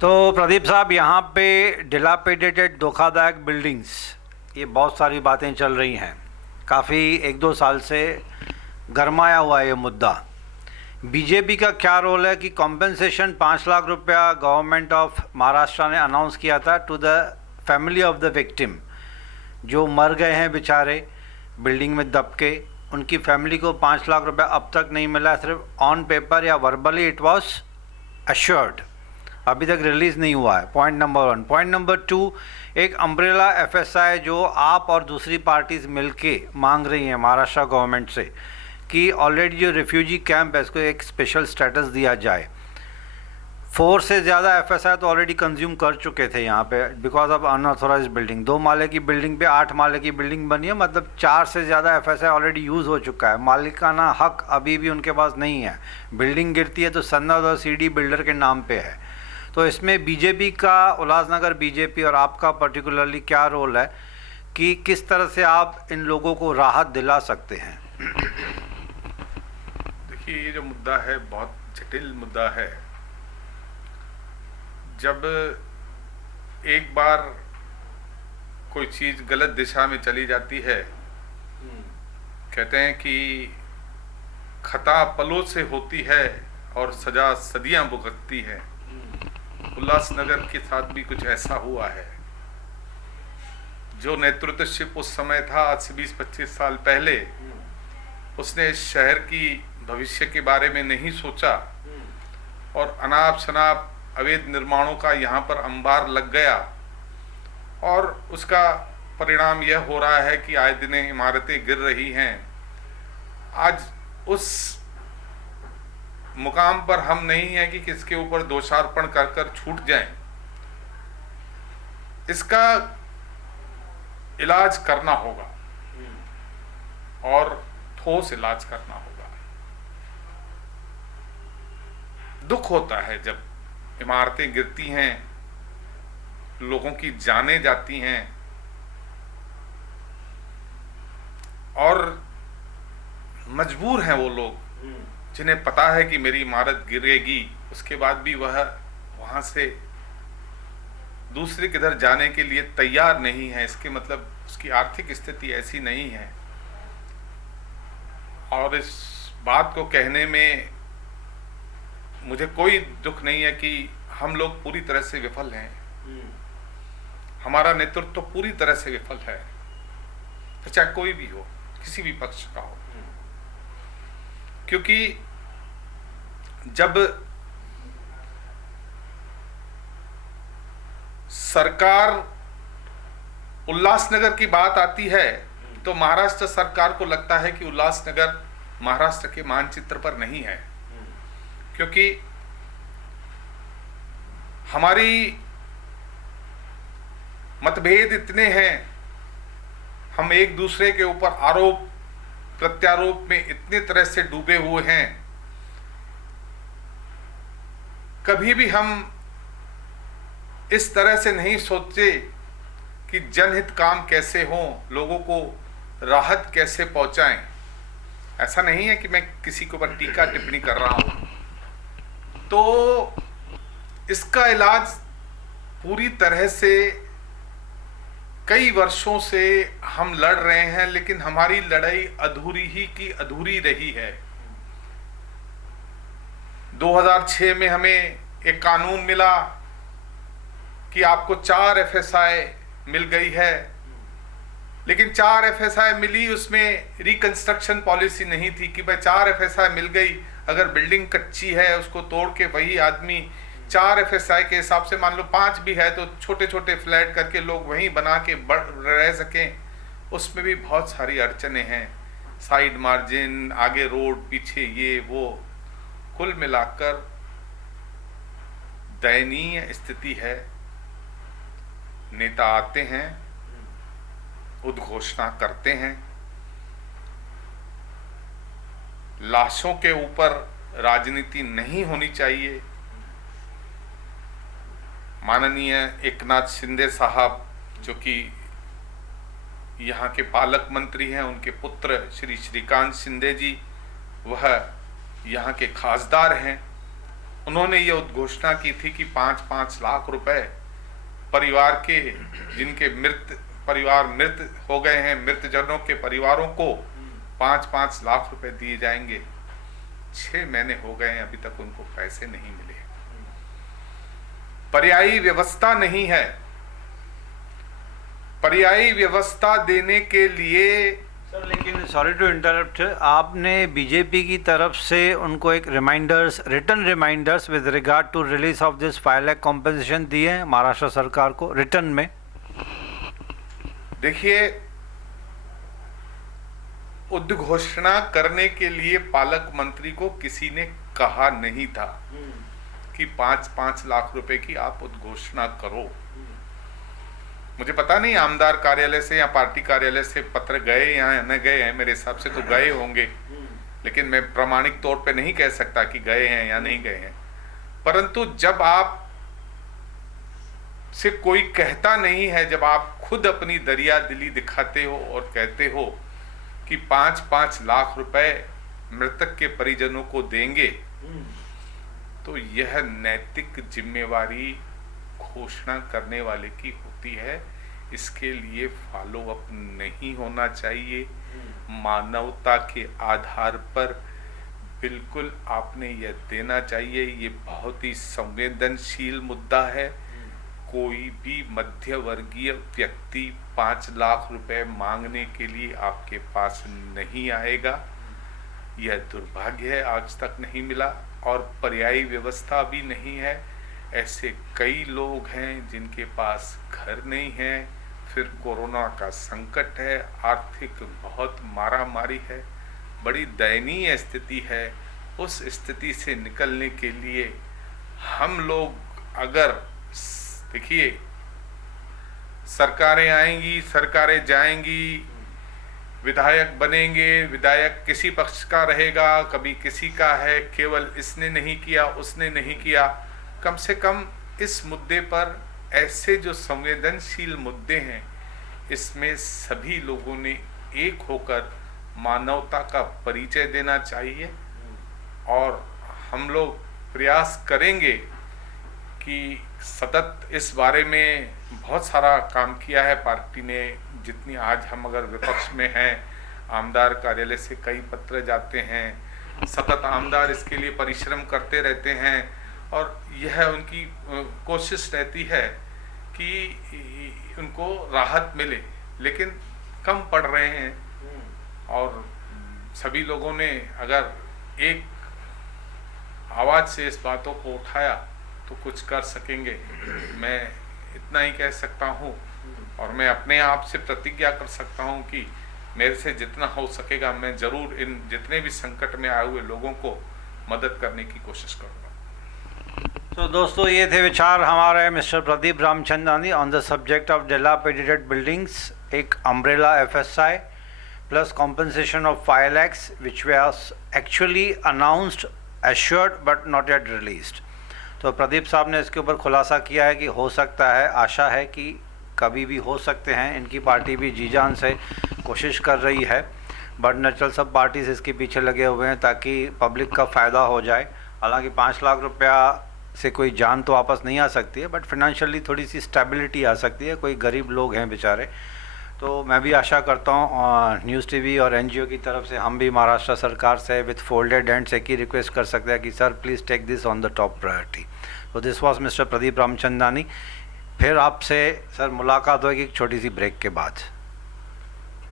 तो प्रदीप साहब, यहाँ पे डिलापिडेटेड धोखादायक बिल्डिंग्स, ये बहुत सारी बातें चल रही हैं। काफ़ी 1-2 साल से गरमाया हुआ है ये मुद्दा। बीजेपी का क्या रोल है कि कॉम्पेंसेशन 5 लाख रुपया गवर्नमेंट ऑफ महाराष्ट्र ने अनाउंस किया था to the family of the victim, जो मर गए हैं बेचारे बिल्डिंग में दब के। उनकी फैमिली को 5 लाख रुपया अब तक नहीं मिला, सिर्फ ऑन पेपर या वर्बली इट वाज अश्योर्ड, अभी तक रिलीज़ नहीं हुआ है। Point number 1। पॉइंट नंबर 2, एक अम्ब्रेला एफएसआई जो आप और दूसरी पार्टीज़ मिलके मांग रही हैं महाराष्ट्र गवर्नमेंट से कि ऑलरेडी जो रिफ्यूजी कैंप है इसको एक स्पेशल स्टेटस दिया जाए। 4 से ज़्यादा एफएसआई तो ऑलरेडी कंज्यूम कर चुके थे यहाँ पे बिकॉज ऑफ अनऑथोराइज बिल्डिंग। 2 माले की बिल्डिंग पे 8 माले की बिल्डिंग बनी है, मतलब 4 से ज़्यादा एफएसआई ऑलरेडी यूज़ हो चुका है। मालिकाना हक अभी भी उनके पास नहीं है। बिल्डिंग गिरती है तो सन्नद और सीडी बिल्डर के नाम पे है। तो इसमें बीजेपी का, उल्लासनगर बीजेपी और आपका पर्टिकुलरली क्या रोल है कि किस तरह से आप इन लोगों को राहत दिला सकते हैं? देखिए, ये जो मुद्दा है बहुत जटिल मुद्दा है। जब एक बार कोई चीज गलत दिशा में चली जाती है, कहते हैं कि खता पलों से होती है और सजा सदियां भुगतती है। उल्लासनगर के साथ भी कुछ ऐसा हुआ है। जो नेतृत्वशिप उस समय था, आज से 20-25 साल पहले, उसने इस शहर की भविष्य के बारे में नहीं सोचा और अनाप शनाप अवैध निर्माणों का यहाँ पर अंबार लग गया और उसका परिणाम यह हो रहा है कि आए दिन इमारतें गिर रही हैं। आज उस मुकाम पर हम नहीं हैं कि किसके ऊपर दोषारोपण कर कर छूट जाएं। इसका इलाज करना होगा और ठोस इलाज करना होगा। दुख होता है जब इमारतें गिरती हैं, लोगों की जानें जाती हैं और मजबूर हैं वो लोग जिन्हें पता है कि मेरी इमारत गिरेगी, उसके बाद भी वह वहां से दूसरे किधर जाने के लिए तैयार नहीं है। इसके मतलब उसकी आर्थिक स्थिति ऐसी नहीं है। और इस बात को कहने में मुझे कोई दुख नहीं है कि हम लोग पूरी तरह से विफल हैं। हमारा नेतृत्व तो पूरी तरह से विफल है, तो चाहे कोई भी हो, किसी भी पक्ष का हो। क्योंकि जब सरकार उल्लासनगर की बात आती है तो महाराष्ट्र सरकार को लगता है कि उल्लासनगर महाराष्ट्र के मानचित्र पर नहीं है, क्योंकि हमारी मतभेद इतने हैं, हम एक दूसरे के ऊपर आरोप प्रत्यारोप में इतने तरह से डूबे हुए हैं। कभी भी हम इस तरह से नहीं सोचे कि जनहित काम कैसे हो, लोगों को राहत कैसे पहुंचाएं। ऐसा नहीं है कि मैं किसी के ऊपर टीका टिप्पणी कर रहा हूं। तो इसका इलाज पूरी तरह से कई वर्षों से हम लड़ रहे हैं, लेकिन हमारी लड़ाई अधूरी ही की अधूरी रही है। 2006 में हमें एक कानून मिला कि आपको 4 एफएसआई मिल गई है, लेकिन 4 एफएसआई मिली, उसमें रिकंस्ट्रक्शन पॉलिसी नहीं थी कि भाई 4 एफएसआई मिल गई, अगर बिल्डिंग कच्ची है उसको तोड़ के वही आदमी 4 एफएसआई के हिसाब से, मान लो 5 भी है तो छोटे छोटे फ्लैट करके लोग वहीं बना के रह सकें। उसमें भी बहुत सारी अड़चने हैं, साइड मार्जिन, आगे रोड, पीछे ये वो, कुल मिलाकर दयनीय स्थिति है। नेता आते हैं, उद्घोषणा करते हैं, लाशों के ऊपर राजनीति नहीं होनी चाहिए। माननीय एकनाथ शिंदे साहब, जो कि यहाँ के पालक मंत्री हैं, उनके पुत्र श्री श्रीकांत शिंदे जी, वह यहाँ के खासदार हैं। उन्होंने ये उद्घोषणा की थी कि 5-5 लाख रुपए परिवार के, जिनके परिवार मृत हो गए हैं, मृतजनों के परिवारों को 5-5 लाख रुपए दिए जाएंगे। 6 महीने हो गए हैं, अभी तक उनको पैसे नहीं मिले। पर्यायी व्यवस्था नहीं है। पर्यायी व्यवस्था देने के लिए सर, लेकिन सॉरी टू इंटरप्ट, आपने बीजेपी की तरफ से उनको एक return reminders with regard to release of this 5 lakh compensation दिए हैं महाराष्ट्र सरकार को रिटर्न में? देखिए, उद्घोषणा करने के लिए पालक मंत्री को किसी ने कहा नहीं था कि 5-5 लाख रुपए की आप उद्घोषणा करो। मुझे पता नहीं आमदार कार्यालय से या पार्टी कार्यालय से पत्र गए या न गए हैं, मेरे हिसाब से तो गए होंगे, लेकिन मैं प्रामाणिक तौर पे नहीं कह सकता कि गए हैं या नहीं गए हैं। परंतु जब आप से कोई कहता नहीं है, जब आप खुद अपनी दरिया दिली दिखाते हो और कहते हो कि 5-5 लाख रुपए मृतक के परिजनों को देंगे, तो यह नैतिक जिम्मेवारी घोषणा करने वाले की होती है। इसके लिए फॉलो अप नहीं होना चाहिए। मानवता के आधार पर बिल्कुल आपने यह देना चाहिए। ये बहुत ही संवेदनशील मुद्दा है। कोई भी मध्यवर्गीय व्यक्ति 5 लाख रुपए मांगने के लिए आपके पास नहीं आएगा। यह दुर्भाग्य है, आज तक नहीं मिला, और पर्यायी व्यवस्था भी नहीं है। ऐसे कई लोग हैं जिनके पास घर नहीं है, फिर कोरोना का संकट है, आर्थिक बहुत मारामारी है, बड़ी दयनीय स्थिति है। उस स्थिति से निकलने के लिए हम लोग अगर, देखिए, सरकारें आएंगी, सरकारें जाएंगी, विधायक बनेंगे, विधायक किसी पक्ष का रहेगा, कभी किसी का है, केवल इसने नहीं किया, उसने नहीं किया। कम से कम इस मुद्दे पर, ऐसे जो संवेदनशील मुद्दे हैं, इसमें सभी लोगों ने एक होकर मानवता का परिचय देना चाहिए। और हम लोग प्रयास करेंगे कि सतत इस बारे में बहुत सारा काम किया है पार्टी ने। जितनी आज हम अगर विपक्ष में हैं, आमदार कार्यालय से कई पत्र जाते हैं, सतत आमदार इसके लिए परिश्रम करते रहते हैं, और यह उनकी कोशिश रहती है कि उनको राहत मिले, लेकिन कम पड़ रहे हैं। और सभी लोगों ने अगर एक आवाज़ से इस बातों को उठाया तो कुछ कर सकेंगे। मैं इतना ही कह सकता हूँ, और मैं अपने आप से प्रतिज्ञा कर सकता हूँ कि मेरे से जितना हो सकेगा मैं ज़रूर इन जितने भी संकट में आए हुए लोगों को मदद करने की कोशिश करूँगा। तो दोस्तों, ये थे विचार हमारे mister Pradeep Ramchandani on the subject of dilapidated buildings, एक umbrella FSI plus compensation of 5 lakhs which was actually announced, assured but not yet released. तो प्रदीप साहब ने इसके ऊपर खुलासा किया है कि हो सकता है, आशा है कि कभी भी हो सकते हैं। इनकी पार्टी भी जी जान से कोशिश कर रही है, बट नेचुरल सब पार्टीज इसके पीछे लगे हुए हैं ताकि पब्लिक का फ़ायदा हो जाए। हालांकि 5 लाख रुपया से कोई जान तो वापस नहीं आ सकती है, बट फाइनेंशियली थोड़ी सी स्टेबिलिटी आ सकती है। कोई गरीब लोग हैं बेचारे। तो मैं भी आशा करता हूँ न्यूज़ टीवी और NGO की तरफ से हम भी महाराष्ट्र सरकार से विथ फोल्डेड हैंड्स एक ही रिक्वेस्ट कर सकते हैं कि sir please take this on the top priority. तो this was mister Pradeep Ramchandani. फिर आपसे सर मुलाकात होगी एक छोटी सी ब्रेक के बाद।